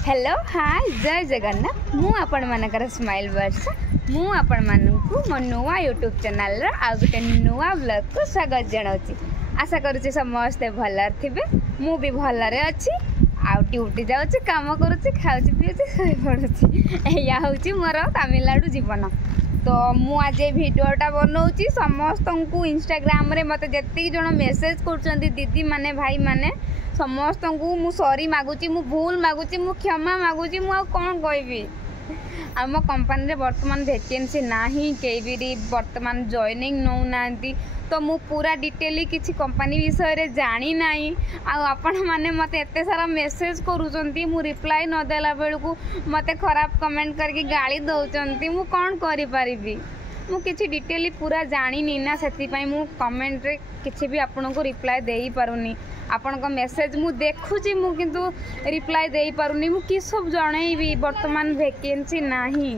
Hello hi जय जगन्नाथ मु आपण मानकर स्माइल वर्ष मु आपण मानकु मो नुआ यूट्यूब चैनल रो आ गोटे नुआ ब्लॉग को स्वागत जनाउची। आशा करूची समस्ते भलर थिबे मु भी भलरे अछि आ ड्यूटी जाउची काम करूची खाउची पिउची सोई पडुची या होची मोर तमिलनाडु जीवन। तो मु आज भिडियोटा बनाऊँगी समस्त को इंस्टाग्राम रे मते जेतिक जण मेसेज करछंती दीदी माने भाई माने समस्त को मु सॉरी मागुची मु भूल मागुची मु क्षमा मागुची मु आ कोन कहबी। आम कंपनी रे वर्तमान वैकेंसी नाही केबीरी वर्तमान जॉइनिंग नौ नांती तो मु पूरा डिटेली किसी कंपनी विषय रे जानी नाही आपण माने मते एते सारा मेसेज करूचंती मु रिप्लाई न देला बेलकु मते खराब कमेंट करके गाली दउचंती मु कोन करि परिबी। मु किछि डिटेली पूरा जानी नी ना सेति पई मु कमेंट रे किछि भी आपन को रिप्लाई देई पारुनी। आपन को मेसेज मु देखुची मु किंतु रिप्लाई देई पारुनी मु कि सब जणैबी वर्तमान वैकेंसी नाही।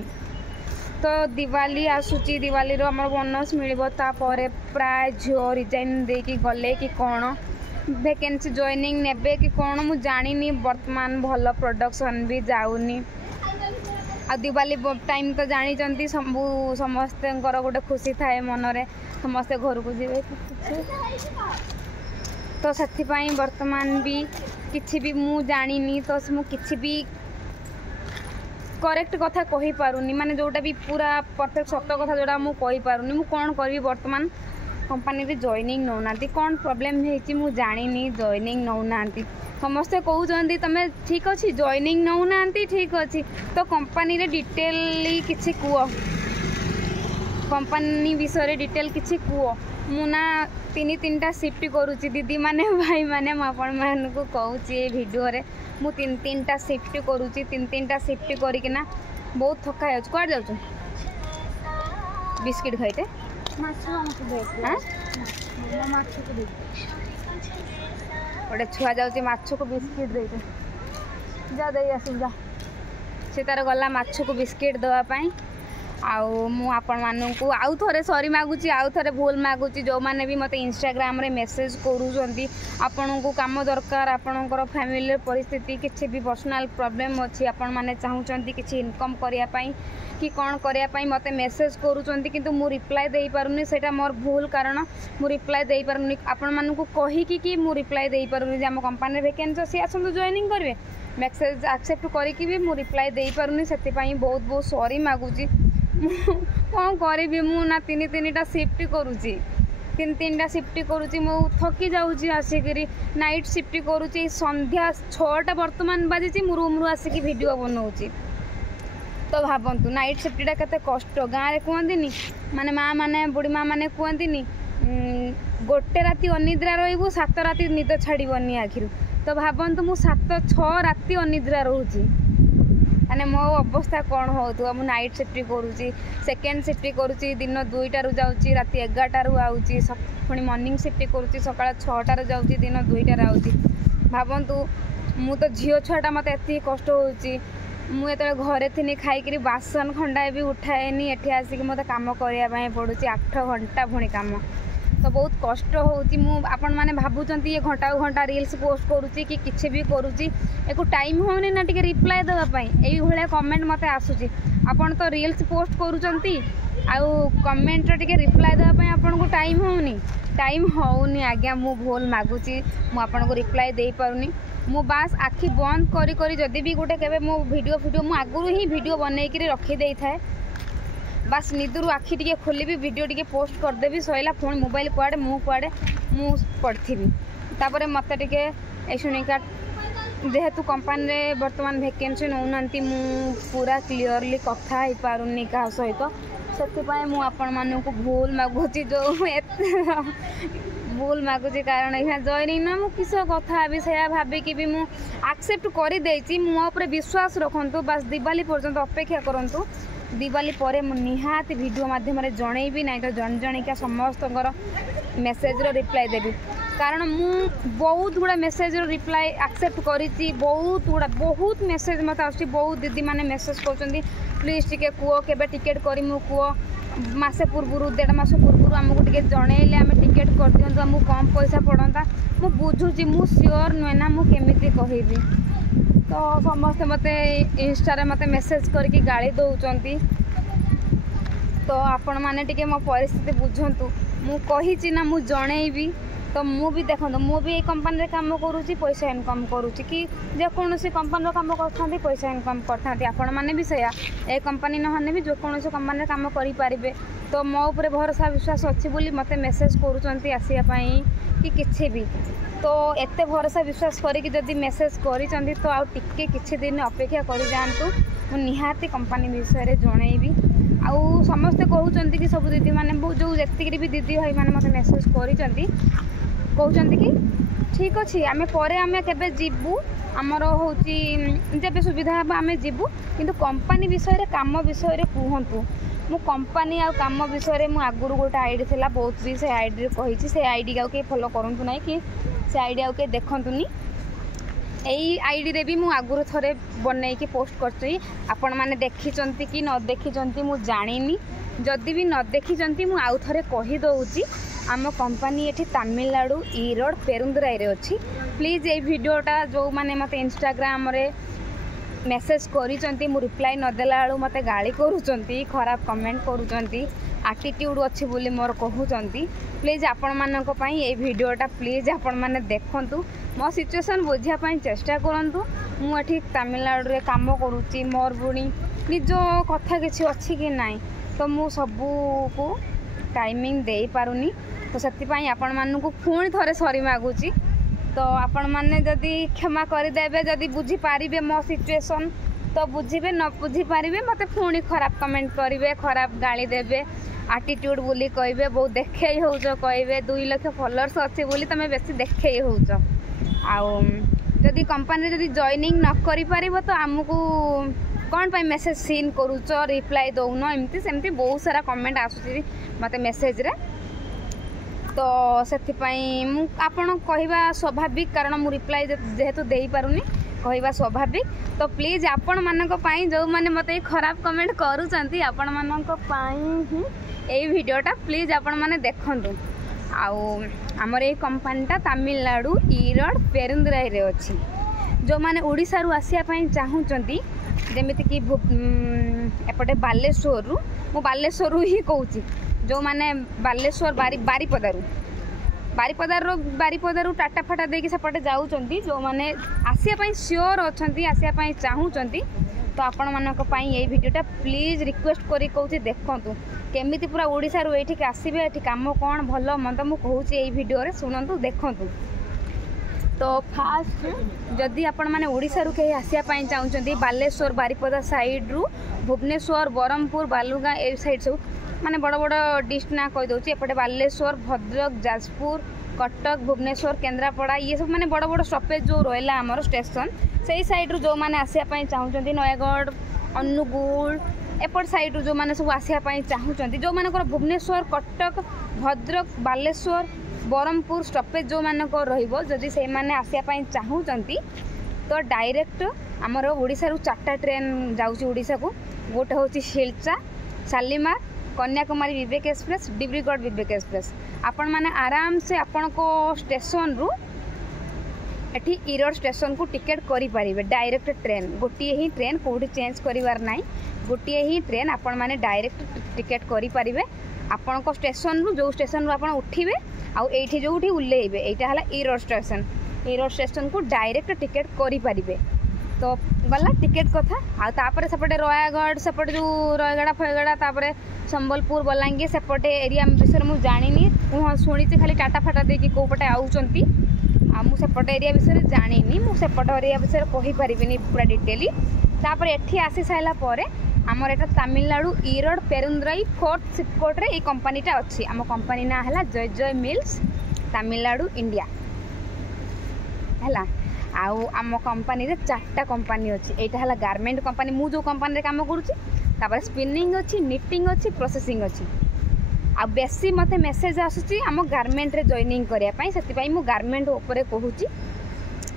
तो दिवाली आसुची दिवाली रो हमर बोनस मिलिबो तापरे प्राय झियो रिजाइन दे कि गले कि कोन वैकेंसी जॉइनिंग नेबे कि कोन मु जानिनी वर्तमान भलो प्रोडक्शन भी जाउनी। आ दिवाली टाइम तो जानी चंती समस्त गोटे खुशी थाए मन रे समस्त घर को जीवे तो से वर्तमान भी किछि भी मु जानिनी तो मु किछि भी करेक्ट कथा कहि पारुनी माने जोटा भी पूरा परफेक्ट सत्य कथा जोटा मु कहि पारुनी मु कोन करबी। वर्तमान कंपनी रे जॉइनिंग नौ नांती कोन प्रॉब्लम हेची मु जानिनी जॉइनिंग नौ नांती समस्ते कहउचंदी तमे ठीक अछि जॉइनिंग नौ नांती ठीक अछि तो कंपनी रे डिटेल किछि कुओ कंपनी विषय रे डिटेल किछि कुओ मु ना तीन शिफ्ट करूची दीदी माने भाई माने म आपण मान को कहूची ए वीडियो रे मु तीन शिफ्ट करूची तीन शिफ्ट करिकिना बहुत थका है कोड जाउछु बिस्किट खाइते माछ हमको दे हां मो माछ को दे ओडे छुआ जाउची माछ को बिस्किट देते जा दे आसु जा से तार गला माछ को बिस्किट दवा पई आउ मु आपण मानू आउ थरे सॉरी मागुची आउ थरे भूल मागुची जो माने भी मते इंस्टाग्राम रे मेसेज करूचंती आपण को काम दरकार आपणकर फैमिली परिस्थिति किछि भी पर्सनल प्रॉब्लम अछि आपण माने चाहुचंती किछि इनकम करिया पई कि कोन करिया पई मते मेसेज करूचंती किंतु मु रिप्लाई देई पारुनी सेटा मोर भूल कारण मु रिप्लाई देई पारुनी आपण मानू कहि कि मु रिप्लाई देई पारुनी जे हम कंपनी रे वैकेंसी से आसंतु जॉइनिंग करबे मेसेज एक्सेप्ट करी कि भी मु रिप्लाई देई पारुनी सेति पई बहुत बहुत सॉरी मागुची कौन करी मु ना तीन शिफ्ट करुची तीन शिफ्ट करुची मु थकी जाऊँगी आसिक नाइट शिफ्ट करुची संध्या 6टा वर्तमान बाजी मु रूम रू आसिक वीडियो बनाऊँगी। तो भावतु नाइट शिफ्टा केते कष्ट गाँव में कहती माने माँ माने बुढ़ी माँ माने कहती गोटे राति अनिद्रा रही 7 राति निद छाड़बनी आखिर तो भावतु मु 7-6 राति अनिद्रा रोची माने मो अवस्था कौन हो मु नाइट शिफ्ट करुँची सेकेंड शिफ्ट करुँची दिन 2टारू जाऊँगी राति 11टारू आऊँगी पुणी मॉर्निंग शिफ्ट करुँची सकाळ 6टारू जाऊँगी दिन 2टार आऊँगी। भावतु मु तो झील छुआटा मत एति कष्ट होउची मुझे घरे थी खाई बासन खंडा भी उठाएनी एठी आसिक मत काम करने पड़ुची 8 घंटा पुणी काम तो बहुत कष्ट होउची मु आपण माने भाबुचंती ये घंटा घंटा रील्स पोस्ट करूची कि किछि भी करूची एको टाइम होनी ना टिके रिप्लाई देबा पई एई भले कमेंट मते आसुची आपण तो रील्स पोस्ट करूचंती आउ कमेंट रे टिके रिप्लाई देबा पई आपण को टाइम होउनी आज्ञा मु भूल मागुची मु आपण को रिप्लाई देई पारुनी मु बास आखि बंद करी करी जदी भी गोटे केबे मो वीडियो मु आगुरु ही वीडियो बनै कि रखी देई थाए बस निदुरु आखि टिके खोली भी वीडियो टिके पोस्ट कर देबी सइला फोन मोबाइल कुआडे मु पड़थीबी तापरे मते टिके ए सुनिका जेहेतु कंपनी रे वर्तमान वैकेंसी नौ नांती मु पूरा क्लियरली कथा ही पारुनी का सहित सेति पय मु आपण मानु को भूल मागुची जो भूल मागुची कारण यहाँ जॉइनिंग ना मु किस कथा भी से भाबी कि भी मु एक्सेप्ट करि देछि मु ऊपर विश्वास रखंतु बस दिवाली पर्यंत अपेक्षा करंतु दिवाली पर निहाती वीडियो माध्यम जनईबी ना तो जन जनिका समस्त मेसेज रिप्लाई देवी कारण मु बहुत गुड़ा मेसेज रिप्लाई एक्सेप्ट करी बहुत मेसेज मत आसुची बहुत दीदी माने मेसेज कर प्लीज टिके कुओ केबे टिकेट करी मु कुओ मासे पूर्व 1.5 मास पूर्व आमको टिके जनइले आम टिकेट कर दिंतु आमको कम पैसा पड़ता मु बुझुची मु श्योर नुहे ना मु केमिति कहबी तो समस्ते मते इंस्टा मते मेसेज करके गाड़ी दौरान। तो आपण मैंने टिके मो परिस्थिति बुझंतु मु कही ना मु जनईबी तो मु भी देखो मु भी कंपनी काम करुँची पैसा इनकम करुँची कि जेकोसी कंपनी काम कर पैसा इनकम करते आपण मैंने भी सया ए कंपनी नहने भी जेकोसी कंपनी काम करें। तो मो उपर भरोसा विश्वास अच्छी बोली मते मेसेज करुँच आसापी कि किसी भी तो एते भरोसा विश्वास करके जदि मेसेज करी तो आउ टिके किछि दिन अपेक्षा कर जातु मु निहाती कंपनी विषय जनईबी। आउ समस्ते कहते कि सब दीदी मैंने जो जी भी दीदी भाई मैंने मत मेसेज कहते कि ठीक अच्छे आम पर आम के जीवु आमर हूँ जब सुविधा हम आम जीवु किंतु कंपनी विषय काम विषय कहतु मु कंपनी आ काम विषय मु आगुरी गोटे आईडी थी बहुत भी से आईडी कही से आईडी आउ कहीं फॉलो करूँ ना कि से आईडी आउ कहीं देखुनी यही आईडी रे भी मु आगुरी थरे बनई की पोस्ट करछी आपण माने देखिचंती कि न देखिचंती मु जानिनी जदि भी न देखिचंती मु आउ थरे कहि दउची आम कंपनी एठी तमिलनाडु ईरोड पेरुंदराई रे अछि। प्लीज ए वीडियोटा जो माने मते इंस्टाग्राम रे मेसेज करिचंती मु रिप्लाई न देला आलु मते गाली करूचंती खराब कमेंट करूचंती एटीट्यूड अच्छी बोली मोर कहउचंती। प्लीज आपण मानक पई ए वीडियोटा प्लीज आपण माने देखंतु मो सिचुएशन बुझिया पई चेष्टा करंतु। मु एठी तमिलनाडु रे काम करूची मोर बुणी निज कथा किछि अछि कि नाही तो मु सबू को टाइमिंग दे पारुनी तो सेति पई आपण मानकु पुणी थरे सॉरी मागुची। तो आपण माने जदि क्षमा कर देबे जदि बुझी पारिबे मो सिचुएशन तो बुझीबे न बुझी पारिबे मते पुणी खराब कमेंट करिवे खराब गाली देबे एटीट्यूड बोली कहबे बहुत देखे होउछ कहबे 2 लाख फॉलोअर्स अछि बोली तमे बेसी देखे होउछ। आउ जदि कंपनी जदि जॉइनिंग न करि पारिबो तो हमकु कौन पाई मेसेज सीन करूच रिप्लाई दौन एमती सेमती बहुत सारा कमेंट आसुची मते मेसेज रे। तो सेथिपाई मु आपण कहवा स्वाभाविक कारण मु रिप्लाई जेहेतु देई पारुनी कहवा स्वाभाविक। तो प्लीज आपण मानक पाई जो माने मते खराब कमेंट करूचंती आपण मानक पाई ही ए वीडियोटा प्लीज आपण माने देखंतु। आउ हमर ए कंपनीटा तमिलनाडु ईरोड पेरुंदराई रे अछि। जो माने ओडिसा रु आसिया पाई चाहुचंती जेमिति कि एपटे बालेश्वर रु मु बालेश्वर ही कहूची जो माने बालेश्वर बारीपदारू टाटा फाटा देके सेपटे जाउचंती जो माने आसिया पाई श्योर अछंती आसिया पाई चाहुचंती तो आपण मानक पाई ए वीडियोटा प्लीज रिक्वेस्ट करी कहूची देखंतु केमिति पूरा ओडिसा रु एठी के आसीबे एठी काम कोन भलो मंद मु कहूची ए वीडियो रे सुनंतु देखंतु। तो फास्ट जदि आपण माने ओडिसा रु के आसिया पाई चाहुचंती बालेश्वर बारीपदा साइड रु भुवनेश्वर बरहमपुर बालुगां ए साइड सब माने बड़ बड़ डिस्ट्रिक्ट ना कहि दउची एपटे बालेश्वर भद्रक जाजपुर कटक भुवनेश्वर केन्द्रापड़ा ये सब माने बड़ बड़ स्टॉपेज जो रहला हमर स्टेशन सेही साइड रु जो माने आसिया पाई चाहुचंती नयागढ़ अनुगुल एपट साइड रु जो माने सब आसिया पाई चाहुचंती जो माने भुवनेश्वर कटक भद्रक बालेश्वर बरहमपुर स्टॉपेज जो मानक रहिबो जदि से माने आसिया पाई चाहुचंती तो डायरेक्ट हमर ओडिसा रु 4टा ट्रेन जाउची ओडिसा को गोटे होची शिलचा शालीमार कन्याकुमारी विवेक एक्सप्रेस डिब्रूगढ़ विवेक एक्सप्रेस आपण माने आराम से आपण को स्टेशन रु एठी ईरोड स्टेशन को टिकेट करि परिबे डायरेक्ट ट्रेन गोटिए ही ट्रेन कोठी चेंज करिवार नाही गोटिए ही ट्रेन आपण माने डायरेक्ट टिकेट करि परिबे आपण को स्टेशन रु जो स्टेशन रु आपण उठिबे आउ एठी जोठी उल्लेइबे एटा हला ईरोड स्टेशन को डायरेक्ट टिकेट करि परिबे। तो गला टिकेट कथा आ तापरे सेपटे रयागढ़ सेपटे जो रयगड़ा फयगड़ा तापरे संबलपुर बलांगीर सेपटे एरिया विषय मु जानिनी शुणी खाली टाटा फाटा देकी को पटे आउचंती आ मु सेपटे एरिया विषय जानिनी मु सेपटे एरिया विषय कहि परिबिनी पूरा डिटेली। तापरे एठी आसी साइला परे हमर एटा Tamil Nadu Erode पेरुंदराई 4th ship code रे ए कंपनीटा अछि। हम कंपनी ना हला जय जय मिल्स तमिलनाडु इंडिया हला। आउ आम कंपनी रे 4टा कंपनी अछि एटा हला गारमेंट कंपनी मु जो कंपनी रे काम करूची तापर स्पिनिंग अछि निटिंग अछि प्रोसेसिंग अछि। आ बेसी मते मेसेज आसुची आम गारमेंट रे जॉइनिंग करिया पई सेति पई मु गारमेंट ऊपर कहूची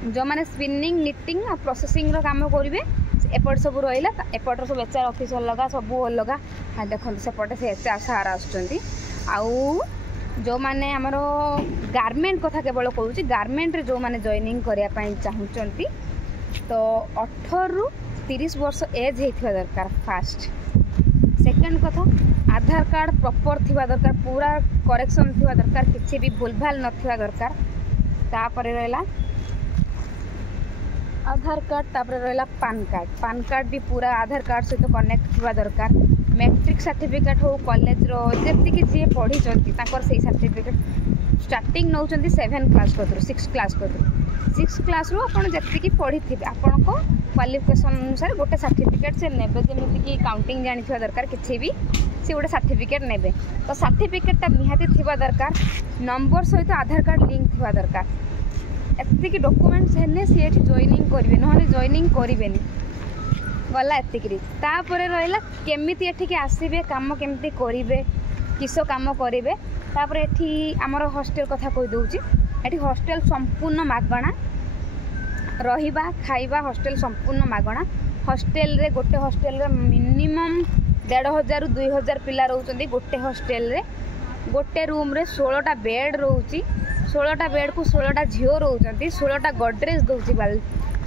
जो माने स्पिनिंग निटिंग आ प्रोसेसिंग रो काम करिवे एपट सब रहिला एपट सब एचआर ऑफिसर लगा सब लगा हाँ देखो सेपटे से एचआर सार आसुचंती। आउ जो माने हमरो गारमेंट कथा केवल कहूची गारमेंट रे जो माने जॉइनिंग करिया पई चाहुचंती तो 18 ରୁ 30 वर्ष एज होता दरकार फास्ट। सेकेंड कथा आधार कार्ड प्रॉपर थिबा दरकार, पूरा करेक्शन थिबा दरकार, किसी भी भूल भाल नथिबा दरकार। तापर रहला आधार कार्ड, तापर रहला पान कार्ड। पान कार्ड भी पूरा आधार कार्ड सहित कनेक्ट थिबा दरकार। मैट्रिक सर्टिफिकेट हो कॉलेज रो जेति कि जे पढ़ी चंती ताकर सही सर्टिफिकेट स्टार्टिंग नौचंती 7 क्लास कतरो 6 क्लास कतरो 6 क्लास रो आपण जेति कि पढ़ी थिबे आपण को क्वालिफिकेशन अनुसार गोटे सर्टिफिकेट से नेबे, जेमिति कि काउंटिंग जानि थिबा दरकार, किछि भी से गोटे सर्टिफिकेट नेबे। तो सर्टिफिकेट ता निहाती थिबा दरकार, नंबर सहित आधार कार्ड लिंक थिबा दरकार। एतिकी डॉक्यूमेंट्स हेले सी एठी जॉइनिंग करिवे, नहले जॉइनिंग करिवेनी गला एतिकी। तापर रहला केमिति एठी के आसीबे, काम केमिति करिवे, किसो काम करिवे। तापर एठी हमर हॉस्टल कथा कहि दउची। एठी हॉस्टल संपूर्ण मागणा, रहिबा खाइबा हॉस्टल संपूर्ण मागणा। हॉस्टल रे गोटे हॉस्टल रे मिनिमम 1500 रु 2000 पिला रहउचंदी गोटे हॉस्टल रे। गोटे रूम रे 16टा बेड रहउची, 16टा बेड को 16टा झियो रहउचंदी। 16टा गॉड्रेज दउची,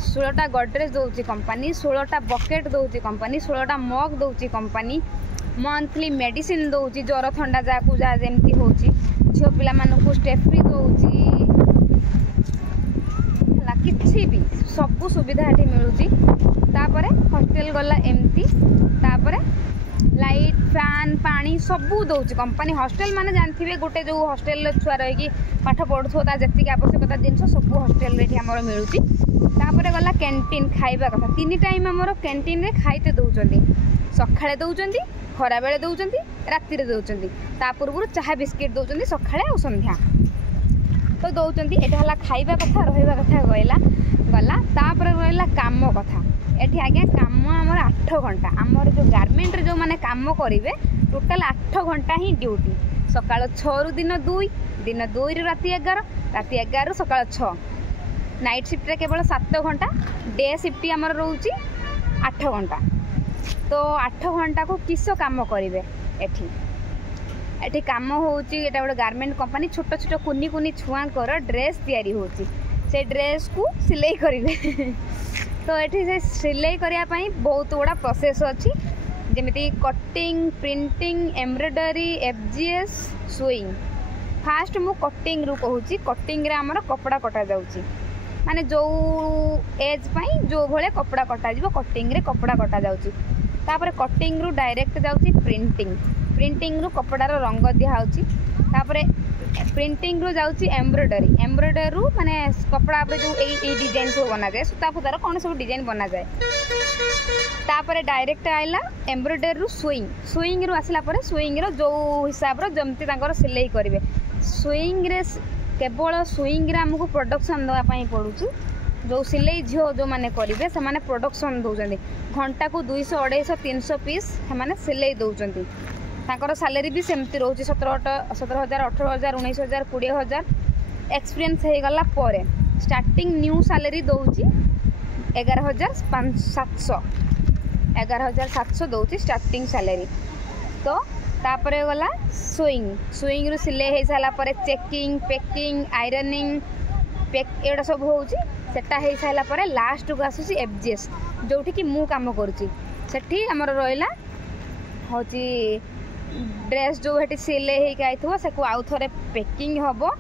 16टा गॉड्रेज दउची कंपनी, 16टा बकेट दउची कंपनी, 16टा मग दउची कंपनी। मंथली मेडिसिन दउची, ज्वर ठंडा जाकू जा जेमती होची। झियो पिला मानकू स्टेफ्री दउची, किसी भी सब सुविधा ये मिलूँ। तापर हॉस्टल गला एमती, तापर लाइट फैन पानी सबू दौर कंपनी। हॉस्टल माने जानते गोटे जो हॉस्टल छुआ रही पाठ पढ़ुथो जी आवश्यकता जिन सब हॉस्टल आमर मिलूँ। तापर गला कैंटीन खाइबा कथा, 3 टाइम आमर कैंटीन रे खाइते दौरान, सकाळे दौरान, खरा बेले दौरान, राति दौरान। ता पूर्व चाहा बिस्किट दौरान सकाळे और संध्या तो दौरान। यहाँ खाइबा कथा रहिबा कथा गला। तापर रहा काम कथा। एठी आज्ञा काम आमर 8 घंटा। आमर जो गारमेंट रे जो माने काम करिवे टोटल 8 घंटा ही ड्यूटी। सकाळ 6 रु दिन 2, दिन 2 रु राति 11, राति 11 रु सकाळ 6। नाइट शिफ्ट रे केवल 7 घंटा, डे शिफ्ट आमर रहउची 8 घंटा। तो 8 घंटा को किस काम करिवे एठी। एठी काम होउची, एटा गोटे गारमेंट कंपनी। छोट छोट कुनी कुनी छुआंकर ड्रेस तैयारी होउची, से ड्रेस को सिलाई करिवे। तो एठी से सिलाई करिया पई बहुत बड़ा प्रोसेस अछि, जेमिति cutting, printing, embroidery, FGS, sewing. First मु कटिंग रु कहूची। कटिंग रे हमर कपड़ा कटा जाउची, माने जो एज पई जो भले कपड़ा कटा जिवो कटिंग रे कपड़ा कटा जाउची। तापर कटिंग रु डायरेक्ट जाउची प्रिंटिंग, प्रिंटिंग रु कपड़ार रंग दिया होची। तापर प्रिंटिंग रु जाउची एम्ब्रॉयडरी, एम्ब्रॉयडरी रु माने कपड़ा पे जो ए डिजाइन सब बना जाए, सूता फुतार कौन सब डिजाइन बना जाए। तापर डायरेक्ट आइला एम्ब्रॉयडरी रु सुइंग, सुइंग रु आसला परे सुइंग रो जो हिसाब रो जमती तांकर सिलाई करिवे। सुइंग रे केवल सुइंग रे हमको प्रोडक्शन दवा पई पड़ुची। जो सिलाई झियो जो माने करिवे से माने प्रोडक्शन दउचंदी, घंटा को 200, 250, 300 पीस से माने सिलाई दउचंदी। तांकर सैलरी भी सेमती रहउची 17,000, 18,000, 19,000, 20,000। एक्सपीरियंस हे गला परे स्टार्टिंग न्यू सैलरी दउची 11,700, 11,700 दउची स्टार्टिंग सैलरी। तो तापरे गला सुइंग, सुइंग रु सिलाई हे साला परे चेकिंग, पैकिंग, आयरनिंग, एटा सब होउची। सेटा हे साला परे लास्ट को आसुची एफजीएस, जोठी कि मु काम करूची। सेठी हमर रहला होची ड्रेस जो हेटी सिलाई हे आइथबो सेको आउ थरे पैकिंग हबो,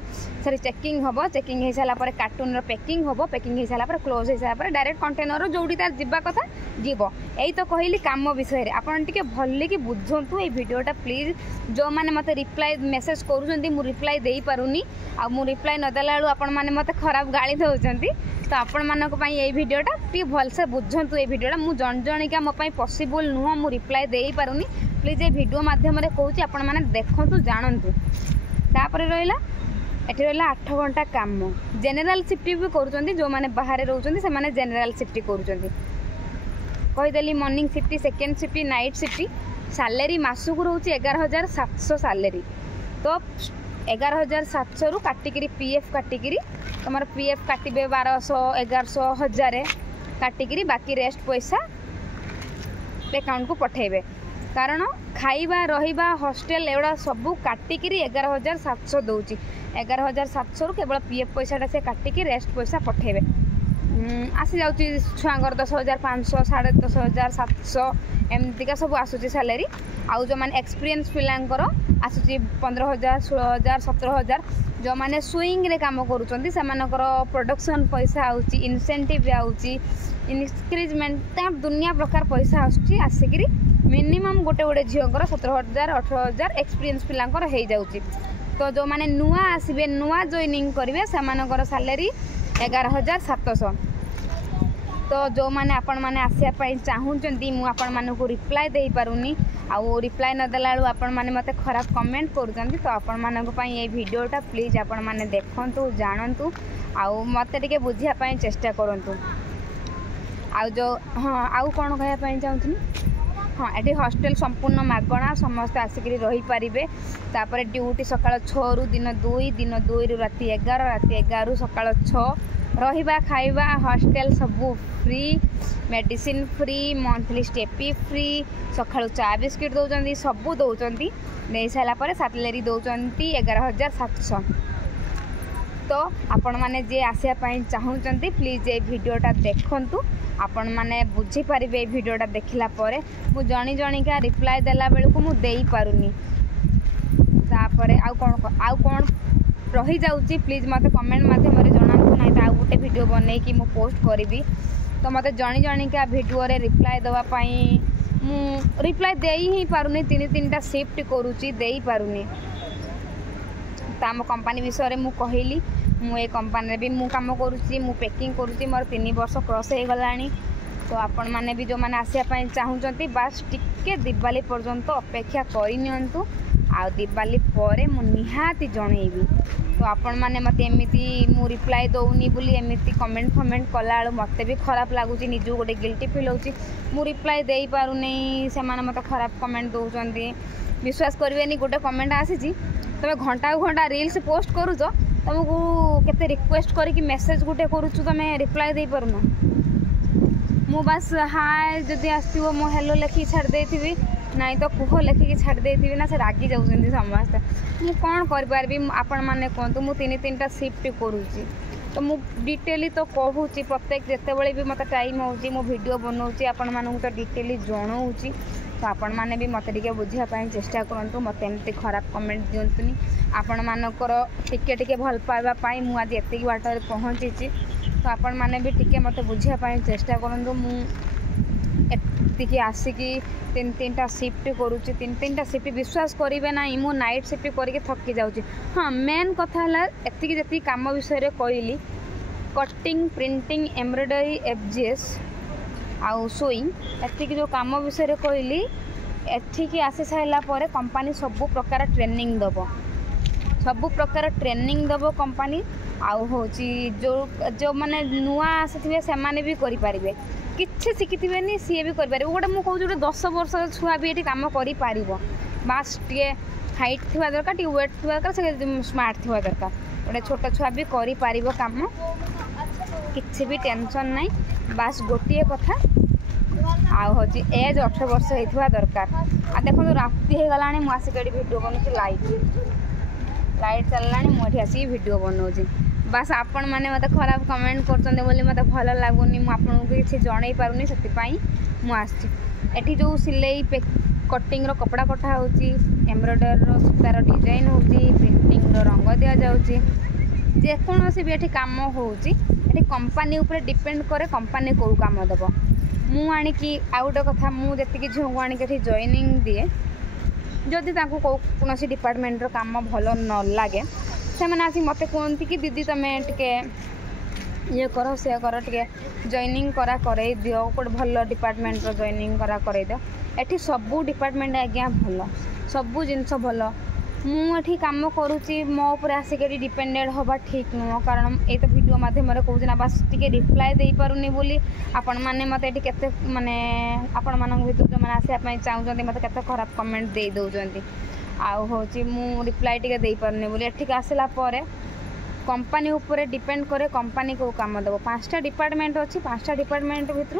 सरी चेकिंग हबो। चेकिंग हे साला परे कार्टून रो पैकिंग हबो, पैकिंग हे साला परे क्लोज हे साला परे डायरेक्ट कंटेनर रो जोडी तार जिबा कथा जीवो। एई तो कहली काम विषय रे। आपण टिके भल्ले कि बुझंतु ए वीडियोटा प्लीज। जो माने मते रिप्लाई मेसेज करूचंती मु रिप्लाई देई पारुनी, आ मु रिप्लाई न देलाळू आपण माने मते खराब गाली दउचंती। तो आपण मानक पई ए वीडियोटा टिके भलसे बुझंतु। ए वीडियोटा मु जण जणिका मो पई पॉसिबल नुह, मु रिप्लाई देई पारुनी। प्लीज ए वीडियो माध्यम रे कहूची आपण माने देखंतु जानंतु। तापर रहिला एठी रहिला 8 घंटा काम। जनरल शिफ्ट भी करूचंती, जो माने बाहर रहउचंती से माने जनरल शिफ्ट करूचंती। कहि daily morning shift, second shift, night shift. Salary मासुक रहउची 11,700 सैलरी। तो 11,700 रु काटिकरी पीएफ काटिकरी तमर पीएफ काटिबे 1200, 1100, 1000 काटिकरी बाकी रेस्ट पैसा अकाउंट को पठेबे। कारण खाइबा रहिबा हॉस्टल एवडा सबू काटिकरी 11,700 दउची। 11,700 रु केवल पीएफ पैसाटा से काटिकी रेस्ट पैसा पठेबे। आसी जाऊँगी छुआंकर 10,500 10,500 700 एमतीका सब आसूची सैलरी आउ जो मैंने एक्सपीरियंस पिलांकर आसूची 15,000 16,000 17,000 जो मैंने स्विंग रे काम करूँ से प्रोडक्शन पैसा आउची इनसेंटिव आउची इनक्रिजमेंट दुनिया प्रकार पैसा आसूची आसिक मिनिमम गोटे गोटे झीवर 17,000 18,000 एक्सपीरियंस पिलांकर हो जाऊँगी तो जो मैंने नुआ आसबे नुआ जॉइनिंग करेंगे से सैलरी 11,700 तो जो मैंने आपण मैंने आसापी चाहूँगी मुझे रिप्लाय दे पारुनी आउ रिप्लाय नदेला आपण मैंने मत खराब कमेंट करुँच तो आपण मानी ये वीडियोटा प्लीज आपण मैंने देखु जानतु आउ मत टे बुझापी चेष्टा करूँ आउ जो हाँ आउ कौन कहवाई चाहूँ हाँ ये हॉस्टल संपूर्ण मागणा समस्ते आसिक रहीपारे तापर ड्यूटी सका 6 रु दिन 2 रु राति 11 राति 11 सका 6 रहिबा खाइबा हॉस्टल सबू free medicine free monthly steppe free सका चा बिस्किट दौरान सबू दौरान दे सारापर सैलरी दौरान 11,700 तो आपण मैंने जे आसापी चाहूँगी प्लीज ये वीडियोटा देखंतु आपण मैंने बुझीपारे ये वीडियोटा देखला परे मु जणी जणिका रिप्लाय देला बेलू मु देई पारुनी तापरे आउ कौन रही जाऊँगी प्लीज मत कमेंट मध्यम जनातु ना तो आउ गोटे वीडियो बनै कि मु पोस्ट करी तो मत जणी जणिका वीडियो रे रिप्लाय देवाई मु रिप्लाय दे ही पारुनी 3-3टा शिफ्ट करुँची दे पारुनी तो आम कंपनी विषय में कहली मुझे कंपनी भी मु काम करुँची मु पैकिंग करुँची मोर 3 वर्ष क्रॉस हो गलानी तो आपण मैंने भी जो मैंने आसापी चाहूँगी बास टिके दिवाली पर्यंत अपेक्षा करनियंतु आ दिवाली पर मु निहाती जनइबी तो आपण मैंने मत एमती मु रिप्लाय दौनी बोली एमती कमेंट फमेंट कला मत भी खराब लगुच निज गोटे गिल्टी फिल होची मु रिप्लाय दे पारुनी से मत खराब कमेंट दौरान विश्वास करेनि गोटे कमेंट आसी तुम घंटा घंटा रील्स पोस्ट करुच तुमको केते रिक्वेस्ट करके मेसेज गोटे करुच तुम रिप्लाय दे पारुन मु बस हाय जदि आसो मु हेलो लिखी छाड़ देथिबी नाई तो कुह लिखिकी छाड़ देथिबी ना से रागी जाउछन्ती समस्त मु कोन कर पारबी आपण माने कोंतु मु 3-3टा शिफ्ट करूची तो मु डिटेली तो कहूची प्रत्येक जेतेबेले भी मत टाइम होची मु वीडियो बनौची आपण मानू तो डिटेली जणाऊची तो आपण माने भी मत टिके बुझिया पाई चेष्टा करंतु मत एमती खराब कमेंट दियंतुनी आपण मानकर टिके टिके भल पाइबा पाई मु आज एतिकी बाटर पहुँची तो आपण माने भी टिके मत बुझिया पाई चेष्टा करंतु मु एतिकी आसिकी 3-3टा शिफ्ट करुँची 3-3टा शिफ्ट विश्वास करेंगे ना मु नाइट शिफ्ट करके थकी जाऊँगी हाँ मेन कथा है जी कम विषय कहली कटिंग प्रिंटिंग एम्ब्रॉयडरी FGS आउ सुईंग एतिकी जो कम विषय कहली एठिकी आसी सारा पर कंपनी सबु प्रकार ट्रेनिंग दब सबु प्रकार ट्रेनिंग दब कंपनी आउ होची जो माने नुआ आसी से माने भी करें किसी शिखिथेनि सी भी करें गोटे मुझे कहूँ 10 वर्ष छुआ भी ये कम कर बास टे हाइट थी दरकार टे वेट थी दरकार से स्मार्ट थी दरकार गोटे छोट छुआ भी कर कम किसी भी टेंशन नहीं बास गोटे कथा आउ हूँ एज 18 वर्ष होता दरकार आ देखो राति हो गला मुझे वीडियो बनाऊँ लाइट चलला मुझे आसिक वीडियो बनाऊँ बास आपण मैंने मत खराब कमेंट कर मत भल लगुनि मुझे किसी जन पारूनी से मुझे जो सिलाई कटिंग कपड़ा कटा हो एम्ब्रॉयडरी सूतार डिजाइन हो प्रिंटिंग रंग दि जाऊँगी जेकोसी भी ये कम हो कंपनी उपरे डिपेंड करे कंपनी कौ कम दब मु आणिकी आउ गोटे कथा मुझे झील को आणिक जॉइनिंग दिए जदि कौन डिपार्टमेंट काम भल न लगे से मैंने आसिक मत कहती कि दीदी तुम्हें टे ये कर से कर टे जॉइनिंग करा करई दियो गोटे भल डिपार्टमेंट जॉइनिंग करा करई दियो एठी सबू डिपार्टमेंट आज्ञा भल सबू जिनस भल मुझे कम करुँची मो उपर आसिक डिपेंडेड हवा ठीक नुह कारण ये तो वीडियो मध्यम कहना बास टे रिप्लाय दे पारुनी बोली आपण मैंने मत ये केते माने आपण मान भर जो मैंने आसापी चाहूँगी मत के खराब कमेंट दे दौरान आउ हूँ मु रिप्लाय टे दे पारुनी बोली एठिक आसला पर कंपनी उपरे डिपेंड करे कंपनी को काम दब 5टा डिपार्टमेंट अच्छी 5टा डिपार्टमेंट भितर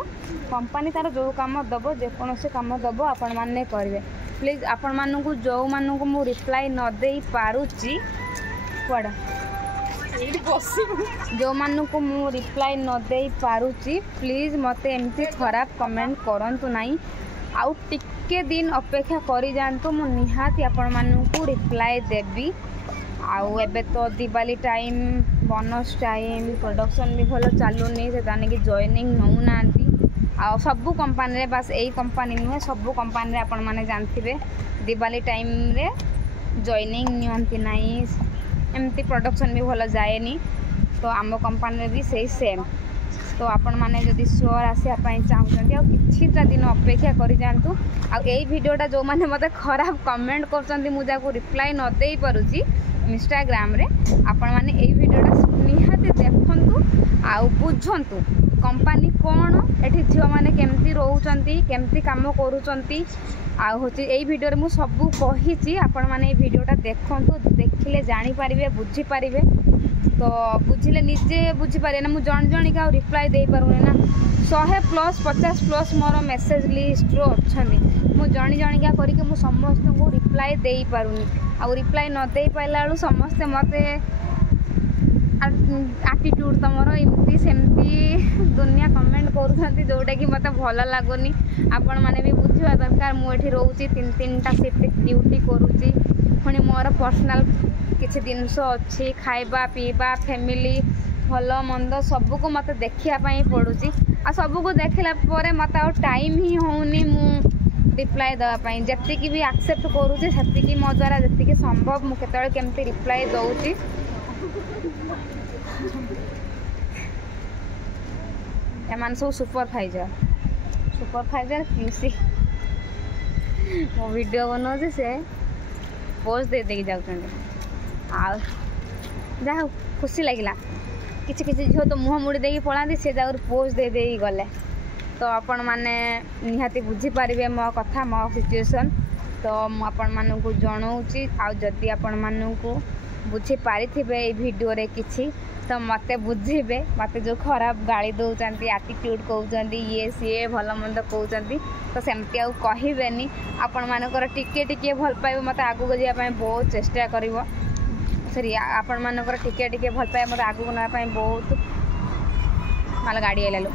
कंपनी तार जो काम दब जेकोसी काम दब आपण मैंने करेंगे प्लीज आपण मानू जो मानू मु रिप्लाय न दे पारुची पड़ा जो मानू मु रिप्लाई न दे पारुची प्लीज मते एमती खराब कमेंट करंतु नहीं आउ टिके दिन अपेक्षा करी जानतु मु निहाती आपण मानू रिप्लाई देबी। आउ एबे तो Diwali time bonus time production भी भल चलुनी से ताने कि जॉइनिंग नौ नांती आ सबु कंपनी रे बस यही कंपनी नुहे सबु कंपनी रे आपण माने जानथिबे दिवाली टाइम रे जॉइनिंग नियंती नहीं एमती प्रोडक्शन भी भल जाएनी तो आम कंपनी रे भी सही सेम तो आपण माने जदि श्योर आसे पई चाहउछंती आ किछिटा दिन अपेक्षा करि जानतु आ एई वीडियोटा जो माने मते खराब कमेंट करछंती मु जाको रिप्लाई न देई पारुची इंस्टाग्राम रे आपण माने एई वीडियोटा निहाती देखंतु आ बुझंतु कंपनी कौन एठी झियो माने केमती रहउचंती केमती काम करूचंती आ होची एई वीडियो रे मु सब कहिची आपण माने एई वीडियोटा देखंतु देखिले जानि पारिबे बुझी पारिबे तो बुझिले निजे बुझी पारे ना मु जण जणी का रिप्लाई दे पारुने ना 100+ 50+ मोर मेसेज लिस्ट रो अछंती मु जणी जणी का करी के मु समस्त को रिप्लाई दे पारुनी आ रिप्लाई न दे पाइला लु समस्त मते एटीट्यूड तमरो इमती सेमती दुनिया कमेंट करूछंती जोटा कि मते भल लागोनी आपण माने भी बुझिबा दरकार मु एठी रहउची 3-3टा शिफ्ट ड्यूटी करूची पुणी मोर पर्सनल किछि जिनस अच्छी खाइबा पीबा फैमिली भल मंद सबको मत देखापी पड़ुची आ सबको देखला परे मत आ टाइम ही होनी मु रिप्लाई देवाई जी भी एक्सेप्ट करुँचे से मो द्वारा जी संभव मुझे केमती रिप्लाई दौची एमान सब सुपरवाइजर क्यूसी मो वीडियो बनाऊँ से पोस्ट दे देगी जाऊँ आ खुशी लगिला किसी किसी झील तो मुँह मुड़ी देकी पलांती से जाऊँ पोस्ट दे दे गले तो आपण मैंने निहाती बुझीपारे मो कथा मो सिचुएसन तो आपण मानू जनाऊँगी आदि आपण मानू बुझी पारिथिबे ए वीडियो रे किछि तो मते बुझेबे मते जो खराब गाली दौरान एटीट्यूड कहते ये सी भल मंद कहते तो सेमती आउ कहबेनी आपण मानकर टिके टिके भल पाइबे मते आगु जावाई बहुत चेष्टा करिवो सरी आपण मानकर टिके टिके भल पाइबे मते आगु ना पाई बहुत माल गाड़ी आइला लो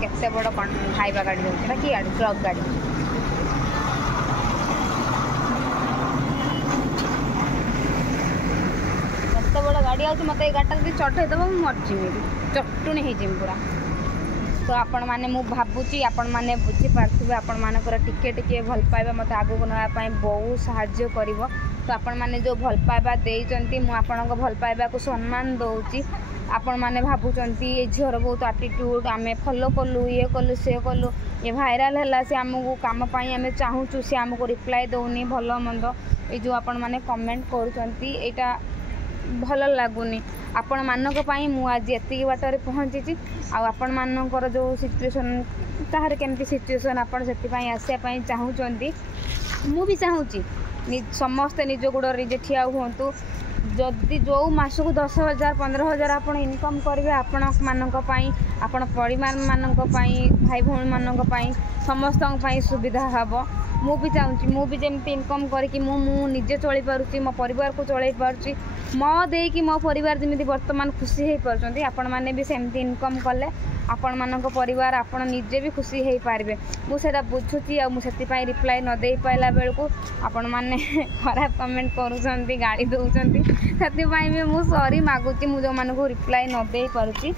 केते बड़ खाइबा गाड़ी दउछा कि गाड़ी ट्रक गाड़ी केते बड़ गाड़ी आउछ मते ए गाटा जदि चढ़े देबो मरजी चटुणी हे जिम पूरा तो आपण माने मु भाबुची आपण माने बुझी पारथिबे आपण मानकर टिके टिके भल पाइबा मते आगु नवा पाई बहुत सहाय्य करिवो तो आपण माने जो भल पाइबा देइचंती मु आपणको भल पाइबा को सम्मान दउची आपण माने भाबुचंती ए झियर बहुत एटीट्यूड आमे फॉलो कलु ये कलु से कलु ये वायरल हैला से हमको काम पाई आमे चाहूचु से हमको रिप्लाई दउनी भलो मंद ए जो आपण माने कमेंट करूचंती एटा भल लागुनी आपण मानक पाई मु आज एतिकी बाटरे पहुँची आपण मानकर जो सिचुएशन ताहार केमती सिचुएशन आपण सेति पाई आसिया पाई चाहूचंती मु भी चाहूची समस्ते निज गोड़ निजे ठिया हुंतु जदि जो मास को 10,000 15,000 आप इनकम करेंगे आपण मानक पाई आपण परिवार मानक पाई भाई भौणी मानक पाई समस्त पाई सुविधा हबो मु भी चाहूँगी मु भी जमती इनकम करके मु निजे चली पारुची मो परिवार को चलाई पारुची मो देकी मो परिवार जमी वर्तमान खुशी हो पार्टी आपण मैंने भी सेमती इनकम कले आपण मानक परिवार आपण निजे भी खुशी हो पारे मुझे बुझुची आ मुझे रिप्लाई न दे पाइला बेलू आपण मैंने खराब कमेंट करुँच गाड़ी दौरान से मुझे सॉरी मागुची मुझे जो मानक रिप्लाई न दे पारुची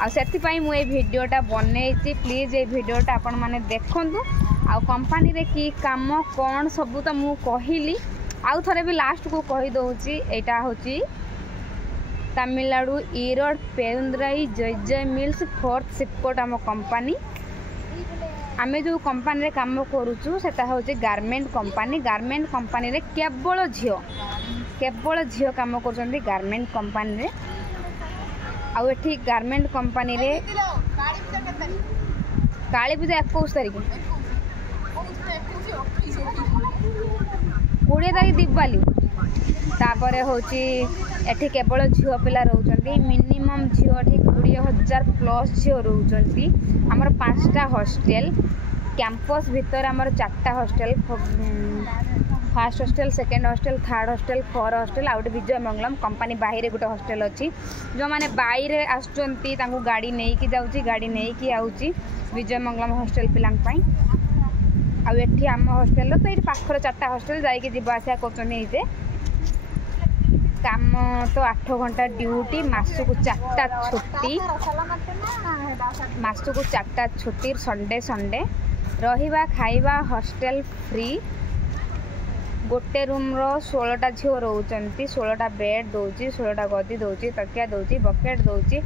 आपाई मुझे भिडटा बनई प्लीज ये भिडटा आपण मैंने देखु आ कंपनी रे की काम कौन सब तो मु कहली आउ थरे भी लास्ट को कही दउची एटा होची तमिलनाडु ईरोड पेरुंद्राई जय जय मिल्स 4th शिपकोट आम कंपनी आम जो कंपनी रे काम करूचु सेटा होची गारमेंट कंपनी रे केवल झियो काम करछंती गारमेंट कंपनी रे आउ एठी गारमेंट कंपनी रे काली पूजा 21 तारिख 20 तारिख दिवाली तापर होची एठी केवल झियो पिला रहउचंती मिनिमम झियो एठी 20,000+ झियो रहउचंती हमर 5टा हॉस्टल कैंपस भीतर हमर 4टा hostel first hostel, second hostel, third hostel, four hostel, आउ गोटे विजय मंगलम कंपनी बाहर गोटे हॉस्टल अच्छी जो मैंने बाहर आसुँच गाड़ी नहीं कि जाऊँगी गाड़ी नहीं कि आऊँगी विजय मंगलम हॉस्टल पिलांपाई आठी आम हॉस्टल तो ये पाखर 4टा हॉस्टल जाकि जावासिया करते काम तो 8 घंटा ड्यूटी मासकू 4टा छुट्टी मासकू 4टा छुट्टी संडे संडे रहिबा खाइबा हॉस्टल फ्री गोटे रूम रो 16टा झील रोचंती 16टा बेड दौची 16टा गदी दौची तकिया दौची बकेट दौची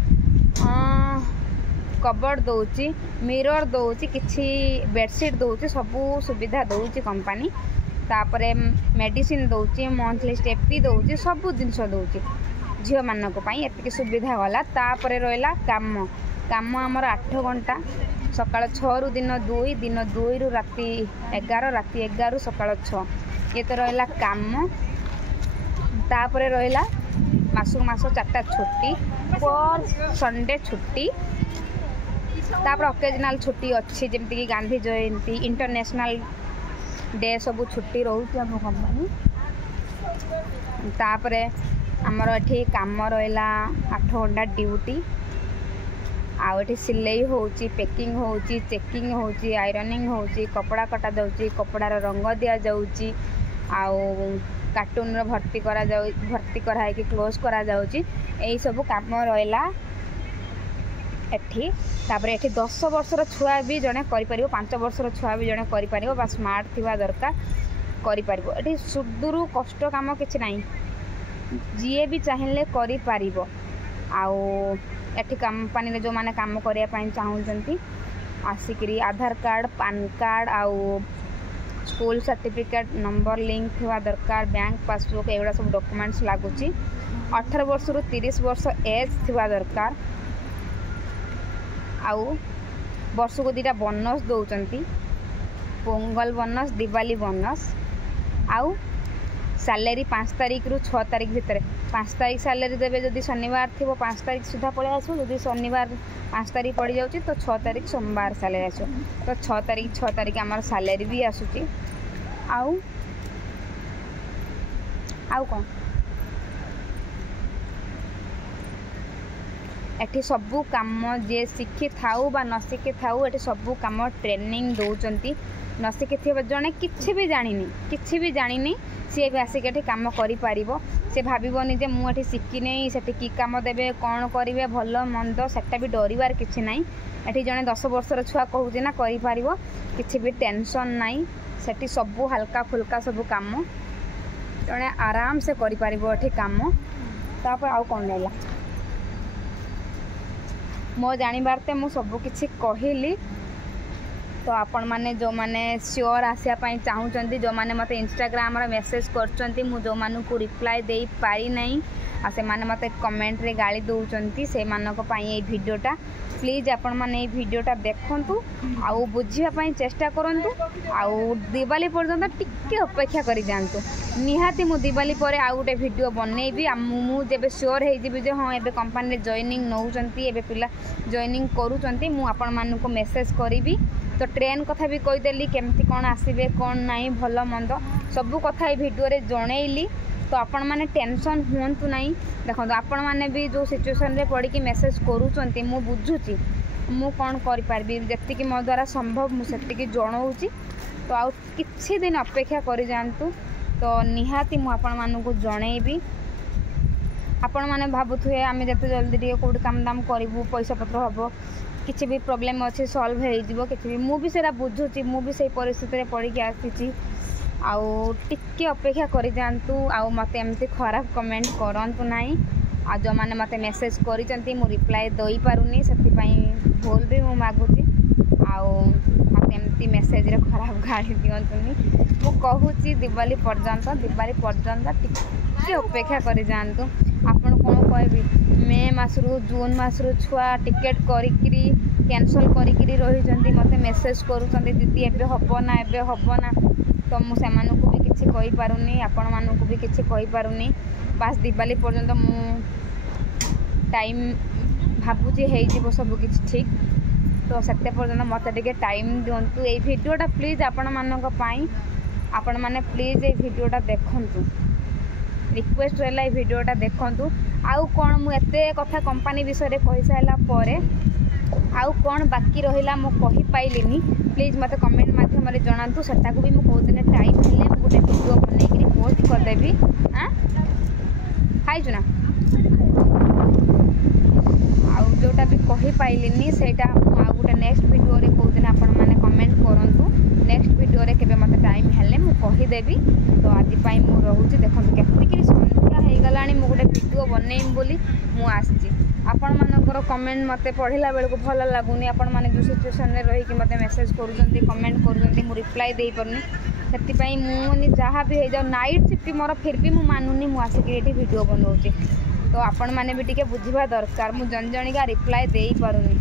कबर्ड दौची मिरर दौची किछि बेडशीट दौची सबू सुविधा दौची कंपनी तापरे मेडिसिन दौची मंथली स्टेपी दौची सबू जिनस दौची झील मानक पई एतिक सुविधा गला तापरे रहला काम काम हमर 8 घंटा सकाळ 6 रु दिन 2 रु राति 11 राति 11 रु सकाळ 6 ये तो रहला काम तापरे रहला मासक मास 4टा छुट्टी पर संडे छुट्टी तापर ओकेजनाल छुट्टी अच्छी जमती कि गांधी जयंती इंटरनेशनल डे सब छुट्टी रोचे आम कंपनी तापरे आमर एठी काम रहा 8 घंटा ड्यूटी आउ सिलाई होची पैकिंग होची चेकिंग होची आयरनिंग होची कपड़ा कटा जाउची कपड़ार रंग दिया जाउची आउ कार्टून भर्ती करा कि क्लोज करा जाउची एई सब काम रहा एठी तापर एठी 10 वर्षर छुआ भी जड़े करिपारिबो 5 वर्षर छुआ भी जड़े करिपारिबो बा स्मार्ट थिबा दरकार करिपारिबो एठी सुदुरु कष्ट काम किछि नाही जीए भी चाहिए करिपारिबो आउ एठी कंपनी रे जो माने काम करिया पई चाहुचंती आसिकरी आधार कार्ड पान कार्ड आउ स्कूल सर्टिफिकेट नंबर लिंक थिबा दरकार बैंक पासबुक एगुड़ा सब डॉक्यूमेंट्स लागुची 18 वर्ष रु 30 वर्ष एज थिबा दरकार आउ वर्ष को 2टा बोनस दौरान पोंगल बोनस दिवाली बोनस आउ सैलरी 5 तारीख रु 6 तारीख भितर 5 तारीख सैलरी देवे जदि शनिवार थी 5 तारीख सुधा पड़े आसो जदि शनिवार 5 तारीख पड़ जाऊँ तो 6 तारीख सोमवार सैलरी आसो तो 6 तारीख आम सैलरी भी आसूची आउ कौन एठी सबू काम जे शिखी थाऊ बा न शिखी थाऊ एठी सबू काम ट्रेनिंग दौरान न शिखी जड़े किसी भी जानी सी भी आसिक एठी काम करि पारिबो से भाबिबोनी जे मु एठी शिखिने सेठी की काम देबे कौन करिवे भल मंद सेटा भी डरिवार किछि नाही एठी जने 10 वर्षर छुआ कहूजे ना करि पारिबो किछि भी टेंशन नाही सेठी सबू हल्का फुल्का सबू काम जने आराम से करि पारिबो एठी काम तापर आउ कोन रहला मो जानबारते मु सब किछि कहली तो आपण माने जो माने श्योर आसिया पई चाहूचंती जो माने मते इंस्टाग्राम रे मेसेज करचंती मु जो मानु को रिप्लाई देई पारी नहीं आ से माने मते कमेंट रे गाली दउचंती से मानक पई ए वीडियोटा प्लीज आपण माने ए वीडियोटा देखंतु आउ बुझिया पई चेष्टा करंतु आउ दिवाली पर्यंत टिके अपेक्षा करि जानतु निहाती मु दिवाली परे आउ गोटे वीडियो बनैबी मु जेबे श्योर हे जिबि जे हां एबे कंपनी रे जॉइनिंग नउचंती एबे पिला जॉइनिंग करूचंती मु आपण मानु को मेसेज करिबी तो ट्रेन कथा भी कहीदेली केमती कौन आसबे कौन नहीं भल मंद सबू कथा ये वीडियो रे जनइली तो आपण माने टेंशन हुंतु नहीं देखो आपण माने भी जो सिचुएशन रे पड़ी कि मेसेज करूचंती मु बुझुची मु कौन करि पारबी जत्ति कि मो द्वारा संभव मु सेति कि जणौची तो आउ किछि दिन अपेक्षा करि जानतु तो निहाती मु आपण मानु को जनइबी आपण माने भाबुथुए आमे जते जल्दी टिके कोड काम दाम करिवु पैसा पत्र हबो किसी भी प्रॉब्लम अच्छे सॉल्व हो किसी भी मु भी सेरा बुझुची मु भी से परिस्थिति रे पड़ी के आसीची आउ टिके अपेक्षा करि जानतु आउ मते एमती खराब कमेंट करंतु नाही आ जो माने मते मेसेज करिसंती मु रिप्लाई दई पारुनी सेति पई भूल भी मु मागुची आउ मते एमती मेसेज रे खराब गाली दियंतुनी मु कहूची दिवाली पर्यंत टिके अपेक्षा करि जानतु आपण कोन कहबी मे मासरू जून मासरू छुआ टिकेट करिकरी कैंसल करिकरी रही मते मेसेज करूचंदी दीदी एबे हबो ना तो मु से मानकु भी किछि कहि पारुनी आपण मानकु भी किछि कहि पारुनी बस दिवाली पर्यंत मु टाइम भाबुची हे जिवो सब किछि ठीक तो सेते पर्यंत मते टिके टाइम दियंतु ए वीडियोटा प्लीज आपण मानक पई आपण मैंने प्लीज ये वीडियोटा देखंतु रिक्वेस्ट रहा ये वीडियोटा देखंतु आउ कौन मुझे कथा कंपनी विषय कही सारा पर आउ कौन बाकी रहा मु कही पाइलिनी प्लीज मत कमेंट माध्यम जनातु सेटा को भी मुझे कौ दिन टाइम हेल्ले गोटे वीडियो बनई पोस्ट करदेवी। हाँ खाइचु ना आउ जोटा भी कही पाइलिनी सेटा आउ गोटे नेक्स्ट वीडियो रे कौ दिन आपण माने कमेंट करंतु नेक्स्ट वीडियो रे केबे मते टाइम हेल्ले मु कही देबी। तो आज पाई मु रहूची देखंतु केतिकी संध्या हे गलानी मु गोटे वीडियो बनेइम बोली मु आस्ची आपण मानकर कमेंट मते पढ़िला बेल को भल लागुनी आपण माने जो सिचुएशन रे रही कि मते मेसेज करूजंती कमेंट करूजंती मु रिप्लाई देई परनी सेति पई मु जहाँ भी हे जाओ नाइट शिफ्ट मोर फिर भी मु मानुनी मु आसिक एठी वीडियो बनौची। तो आपण माने भी टिके बुझिबा दरकार मु जन जणिका रिप्लाई देई पारुनी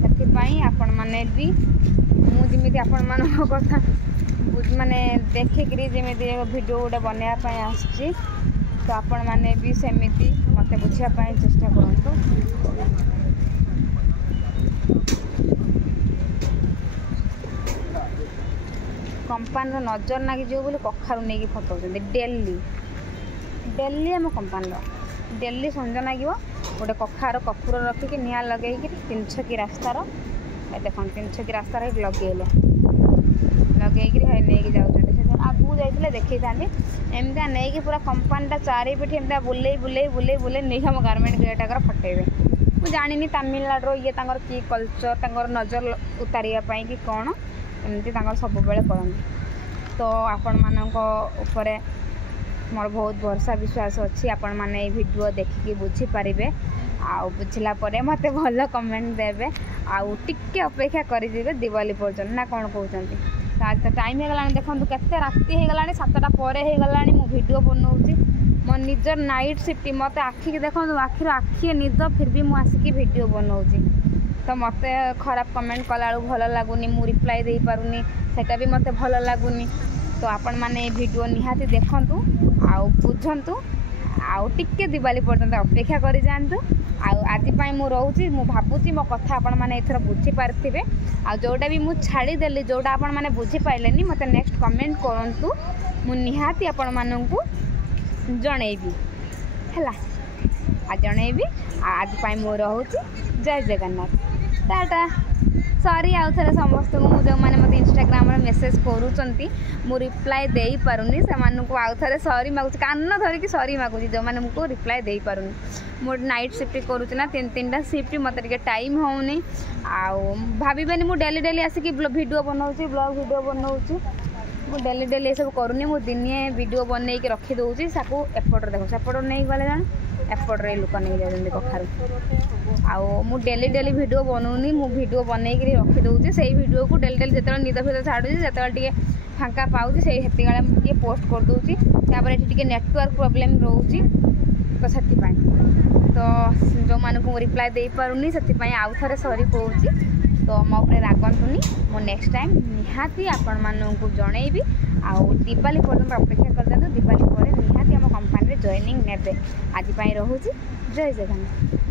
सेति पई आपण माने भी मु जिमिति आपण मानक कथा माने देखिकी जमी वीडियो गोटे बनवाई आसची तो आपण माने भी सेमिति मते बुझापी चेष्टा करंतु। कंपानी नजर नागी जो बोले कखारू नहीं फटाऊँ डेली डेली आम कंपानी डेली संज लगे गोटे कखार कपूर रखिकी निआ लगे 3 छकी रास्तार देख 3 छकी रास्तार लगे नहीं जाऊँ आगू जाते देखी था एमती नहीं पूरा कंपानीटा चारिपिठी एमती बुले बुले बुले बुले निगम गारमेंट गेट आगर फटेबे मुझे जानी तमिलनाडु ये कि कल्चर नजर उतारियापाई कि कौन एमती सब बेले करते। तो आपण मानक ऊपर मोर बहुत भरोसा विश्वास अच्छी आपण माने वीडियो देखिकी बुझीपारे आउ बुझला परे मते भल कमेंट देवे आउ टिके अपेक्षा करेंगे दिवाली पर्यटन ना कौन कहते। आज तो टाइम हो गला देखो केते राति हो गला 7टा पर हो गला मु वीडियो बनाऊँगी मो निजर नाइट शिफ्ट मत आखि की देखो आखिर आखि निद फिर भी मुझे आसिक वीडियो बनाऊँगी। तो मत खराब कमेंट कला भल लगुनि मु रिप्लाई दे पारुनी सेटा भी मत भल लगुनि। तो आपण माने वीडियो निहाती देखंतु आउ बुझंतु आउ टिके दिवाली पर्यंत अपेक्षा करि जानतु। आउ आज पाई मु रहूची मु भाबुची मो कथा आपण माने एथर बुझी पारथिबे आ जोटा भी मु छाड़ी देली जोटा आपण माने बुझी पाइलेनी मते नेक्स्ट कमेंट करंतु मु निहाती आपण माननकु जणैबी हैला आ जणैबी आज पाई मु रहूची। जय जगन्नाथ टाटा। सॉरी आउ थे समस्त को जो मैंने मत इंस्टाग्राम मेसेज करूँगी मु रिप्लाई दे पारुनी से आउ थे सॉरी मागुची कान धरिकी सॉरी मागुची जो मैंने मुझको रिप्लाई दे पारुनी मो नाइट शिफ्ट करुँच ना 3-3टा शिफ्ट मत टाइम होनी आउ भावेनि मु डेली डेली आसिक वीडियो बनाऊँगी ब्लॉग वीडियो बनाऊँगी मु डेली डेली सब करूनी मु दिने वीडियो बनई के रखी दूसरी साकू एपटर देखो सेपट नहीं गले जान एपट्रे लोक नहीं जाती कखारू आउ मु डेली डेली वीडियो बनाऊनी मु वीडियो बनई के रखी दूसरी से वीडियो को डेली डेली जो निद फिद छाड़ू जो फांका पाऊँ से पोस्ट कर दूसरी ये नेटवर्क प्रोब्लेम रोचे तो से तो जो मानक रिप्लाई दे पारुनी से आउ थे सॉरी कहूँ। तो मो उपरे रागंतुनी मो नेक्स्ट टाइम निहाती आपण मानू जनईबी आउ दिवाली पर्यटन अपेक्षा कर दिखाँ दिवाली पर निहाती आम कंपानी जॉइनिंग नेबे। आज पाई रहूची। जय जगन्नाथ।